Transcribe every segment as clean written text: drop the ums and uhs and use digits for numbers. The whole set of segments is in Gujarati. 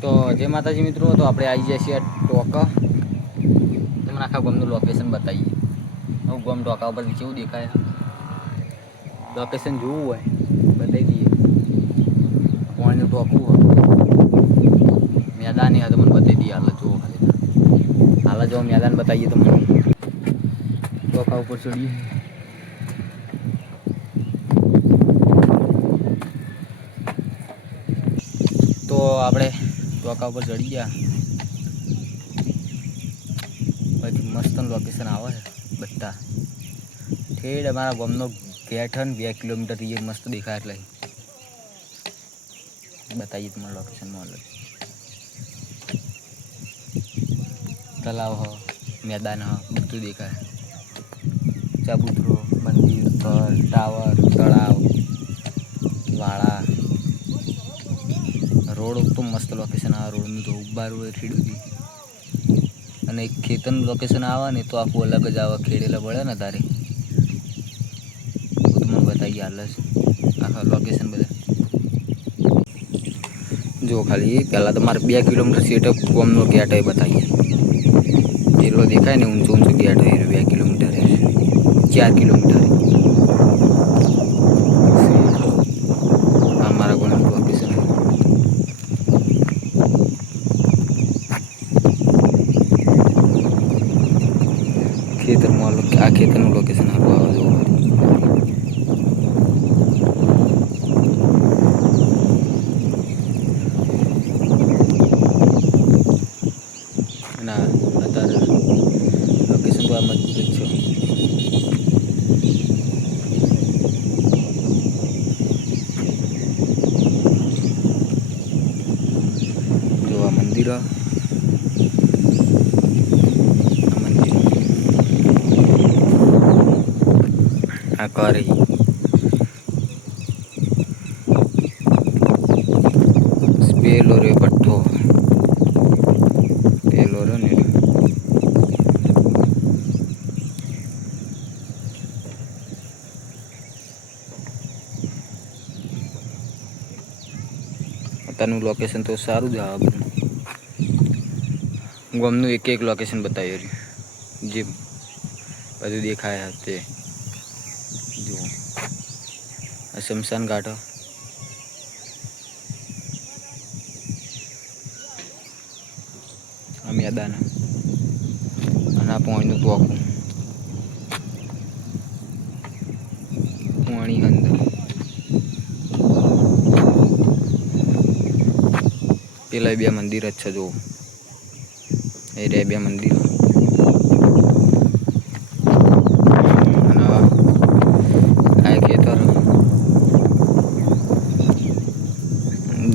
તો જય માતાજી મિત્રો, તો આપણે આવી જઈએ છીએ ટોકા. તમને આખા ગામનું લોકેશન બતાવીએ. હું ગામ ટોકા ઉપર કેવું દેખાય, લોકેશન જોવું હોય બતાવી દઈએ. પાણીનું ટોકું હોય, મેદાન હોય તો મને બતાવી દઈએ. હાલ જુઓ, હાલ જો મેદાન બતાવીએ તમને. ટોકા ઉપર ચડીએ. તો આપણે ટોકા ઉપર ચડી ગયા પછી મસ્ત લોકેશન આવે છે. બધા ઠેડ અમારા ગામનો ગેટ છે ને 2 કિલોમીટરથી એ મસ્ત દેખાય. એટલે બતાવીએ તમારે લોકેશનમાં. અલગ તલાવ હ, મેદાન હ, બધું દેખાય. ચબૂતરો, મંદિર, ઘર, ટાવર, તળાવ, વાળા, રોડ તો મસ્ત લોકેશન આવે. રોડનું તો બાર હોય ખેડૂતી. અને એક ખેતરનું લોકેશન આવે ને તો આખું અલગ જ આવે. ખેડેલા પડે ને તારે હું તમને બતાવી હાલ જ આખા લોકેશન બધા જો. ખાલી પહેલાં તો મારે 2 કિલોમીટર સેટઅપ કોમનો ગેટ હોય બતાવીએ. જેટલો દેખાય ને ઊંચો ઊંચો ગેટ હોય 2 કિલોમીટર 4 કિલોમીટર આ મારા ગામનું લોકેશન. ખેતરમાં આ ખેતરનું લોકેશન સારું આવે. જો ના અત્યારે લોકેશન તો આ મજબૂત જ છે. જો આ મંદિર, આ મંદિર, આ કરી પેલો રે પઠ્ઠો, પેલો રે ને અત્યારનું લોકેશન તો સારું જ આવે. બધું ગામનું એક એક લોકેશન બતાવી રહ્યું. જે બધું દેખાય તે જુઓ. આ શમશાન ઘાટ, આ મેદાન અને આ પાણીનું ટોકું. પાણી અંદર પેલા 2 મંદિર જ છે. જો એ રે 2 મંદિર. અને આ ખેતર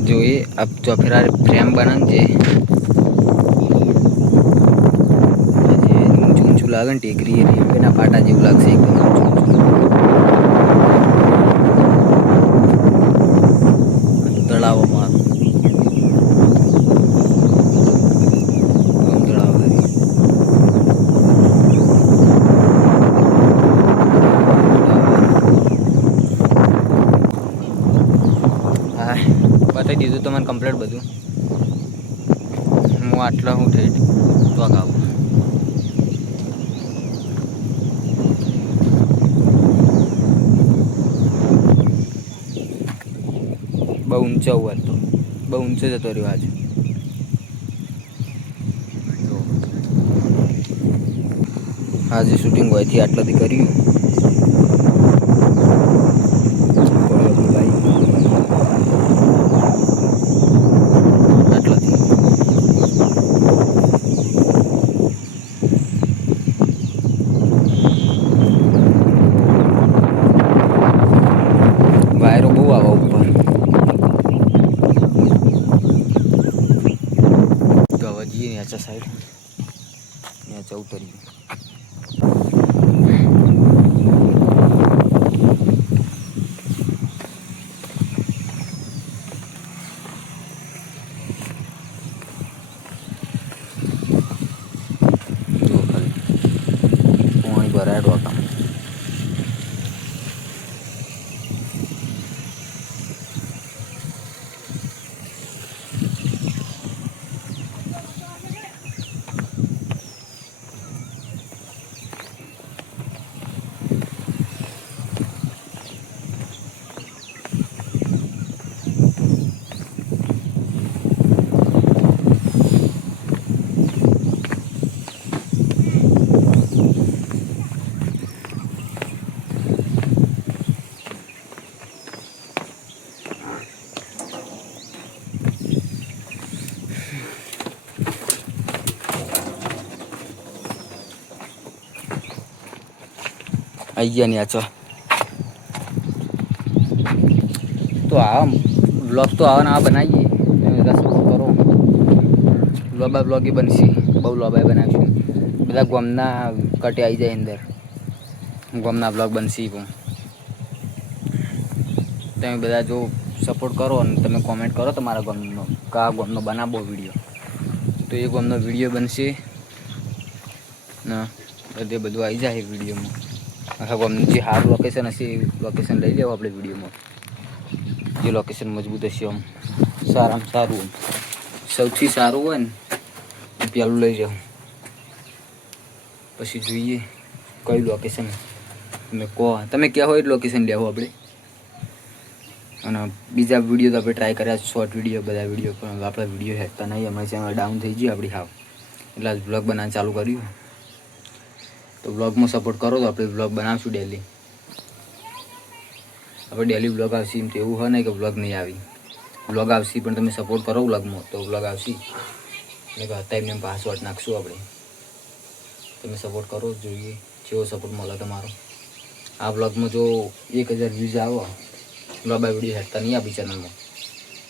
જોઈએ. આ ચોફેરા ફ્રેમ બનાવે છે. ઊંચું ઊંચું લાગે ને ટેકરી એ રેલવેના પાટા જેવું લાગશે એકદમ ઊંચું ઊંચું. તળાવમાં તળાવ હા બતાવી દીધું તમને કમ્પ્લીટ બધું. હું આટલા હું ઠેઠ તો આવું. બહુ ઊંચો હોત તો બહુ ઊંચો જતો રહ્યો આજે. આજે શૂટિંગ હોયથી આટલાથી કર્યું. આટલાથી વાયરો બહુ આવે ઉપર. તો હવે જઈએ નેચા સાઈડ. નેચા ઉતરીએ. ભરાય ડોકા. આવી ગયા ને ચો તો આ બ્લોગ તો આવા બનાવીએ બધા સપોર્ટ કરો. લોબા બ્લોગ એ બનશે, બહુ લોબા બનાવીશું. બધા ગોમના કટે આવી જાય અંદર, ગોમના બ્લોગ બનશે. પણ તમે બધા જો સપોર્ટ કરો અને તમે કોમેન્ટ કરો તમારા ગોમનો કયા ગોમનો બનાવો વિડીયો, તો એ ગોમનો વિડીયો બનશે ને બધે બધું આવી જાય વિડીયોમાં. આખા ગોમનું જે સારું લોકેશન હશે એ લોકેશન લઈ લેવું આપણે વિડીયોમાં. જે લોકેશન મજબૂત હશે, આમ સારામાં સારું, સૌથી સારું હોય ને પેલું લઈ જાઉં. પછી જોઈએ કયું લોકેશન તમે કહો, તમે ક્યાં હોય લોકેશન લેવો આપણે. અને બીજા વિડીયો તો આપણે ટ્રાય કર્યા, શોર્ટ વિડીયો બધા વિડીયો, પણ આપણા વિડીયો હેઠતા નહીં. અમારી ચેનલ ડાઉન થઈ ગઈ આપણી હાવ, એટલે આજ બ્લોગ બનાવવાનું ચાલુ કર્યું. તો બ્લોગમાં સપોર્ટ કરો તો આપણે બ્લોગ બનાવશું ડેલી. આપણે ડેલી બ્લોગ આવશે એમ તો એવું હોય ને કે બ્લોગ નહીં આવી. બ્લોગ આવશે પણ તમે સપોર્ટ કરો બ્લોગમાં તો બ્લોગ આવશે. એટલે કે હતા એમને પાસવર્ડ નાખશું આપણે. તમે સપોર્ટ કરો, જોઈએ કેવો સપોર્ટ મળે તમારો. આ બ્લોગમાં જો 1000 વ્યૂઝ આવો, લોબા વિડીયો હેડતા નહીં આપણી ચેનલમાં.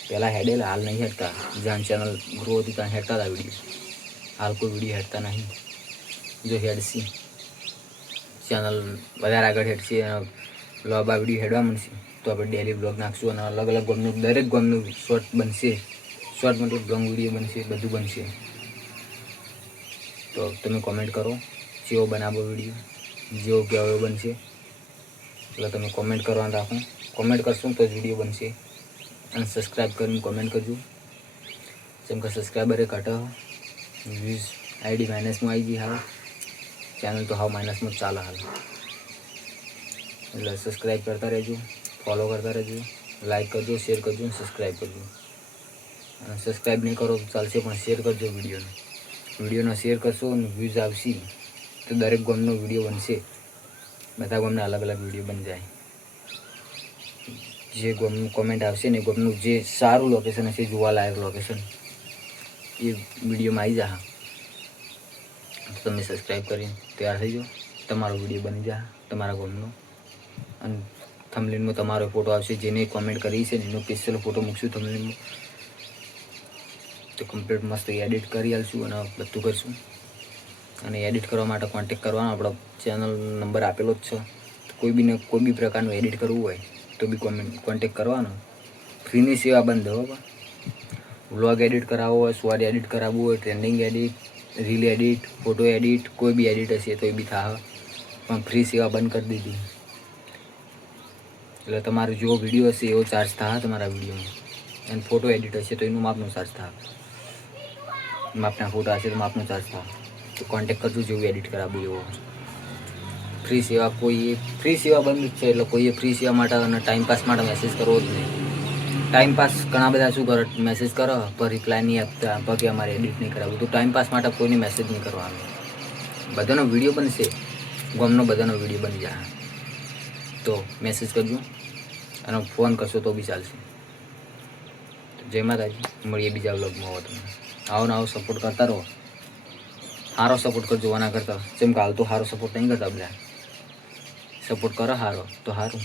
પહેલાં હેડેલા, હાલ નહીં હેડતા. જ્યાં ચેનલ ગ્રો હતી ત્યાં હેડતા હતા વિડીયો, હાલ કોઈ વિડીયો હેડતા નહીં. જો હેડસી ચેનલ વધારે આગળ હેડશે, લોબા વિડીયો હેડવા મળશે તો આપણે ડેલી બ્લોગ નાખશું. અને અલગ અલગ ગોમનું, દરેક ગોમનું શોર્ટ બનશે. શોર્ટ મતલબ લોંગ વિડીયો બનશે, બધું બનશે. તો તમે કોમેન્ટ કરો જેવો બનાવો વિડીયો, જેવો કહેવો એવો બનશે. એટલે તમે કોમેન્ટ કરવાનું રાખો, કોમેન્ટ કરશું તો જ વિડીયો બનશે. અને સબસ્ક્રાઈબ કરીને કોમેન્ટ કરજો. જેમ કે સબસ્ક્રાઈબરે ઘટે, વ્યૂઝ આઈડી માઇનસમાં આવી ગઈ હાલ, ચેનલ તો હાવ માઇનસમાં જ ચાલે હાલ. એટલે સબસ્ક્રાઈબ કરતા રહેજો, ફોલો કરતા રહેજો, લાઈક કરજો, શેર કરજો અને સબસ્ક્રાઈબ કરજો. અને સબસ્ક્રાઈબ નહીં કરો તો ચાલશે પણ શેર કરજો વિડીયોનો શેર કરશો અને વ્યૂઝ આવશે તો દરેક ગામનો વિડીયો બનશે. બધા ગામના અલગ અલગ વિડીયો બની જાય. જે ગામનું કોમેન્ટ આવશે ને ગામનું જે સારું લોકેશન હશે, જોવાલાયક લોકેશન, એ વિડીયોમાં આવી જાય. તમે સબસ્ક્રાઈબ કરીને તૈયાર થઈ જાઓ, તમારો વિડીયો બની જાય તમારા ગામનો. અને થંબનેલમાં તમારો ફોટો આવશે. જેને કોમેન્ટ કરી છે ને એનો સ્પેશિયલ ફોટો મૂકશું થંબનેલમાં. તો કમ્પ્લીટ મસ્ત એડિટ કરી આલશું અને બધું કરશું. અને એડિટ કરવા માટે કોન્ટેક કરવાનો, આપણો ચેનલ નંબર આપેલો જ છે. તો કોઈ બી પ્રકારનું એડિટ કરવું હોય તો બી કોન્ટેક કરવાનો. ફ્રીની સેવા બંધ હો. વ્લોગ એડિટ કરાવવો હોય, શોર્ટ એડિટ કરાવવું હોય, trending edit, reel edit, photo edit, કોઈ બી એડિટ હશે તો એ બી થાય. પણ ફ્રી સેવા બંધ કરી દીધી. એટલે તમારો જો વિડીયો હશે એવો ચાર્જ થાય તમારા વિડીયોમાં. અને ફોટો એડિટ હશે તો એનું માપનો ચાર્જ થાય. માપના ફોટા હશે તો માપનો ચાર્જ થાય. તો કોન્ટેક કરજો જેવું એડિટ કરાવવું એવો. ફ્રી સેવા ફ્રી સેવા બંધ જ છે. એટલે કોઈએ ફ્રી સેવા માટે અને ટાઈમપાસ માટે મેસેજ કરવો જ નહીં. ટાઈમપાસ ઘણા બધા શું કરે, મેસેજ કરો પર રિપ્લાય નહીં આપતા, બાકી અમારે એડિટ નહીં કરાવવું. તો ટાઈમપાસ માટે કોઈને મેસેજ નહીં કરવાનો. બધાનો વિડીયો બનશે, ગામનો બધાનો વિડીયો બની જાય. તો મેસેજ કરજો અને ફોન કરશો તો બી ચાલશે. જય માતાજી, મળીએ બીજા વ્લોગમાં. આવો તમે આવો ને આવો સપોર્ટ કરતા રહો. સારો સપોર્ટ કરજો આના કરતાં. જેમ કે હાલ તો સારો સપોર્ટ નહીં કરતા બધા. સપોર્ટ કરો સારો તો સારું.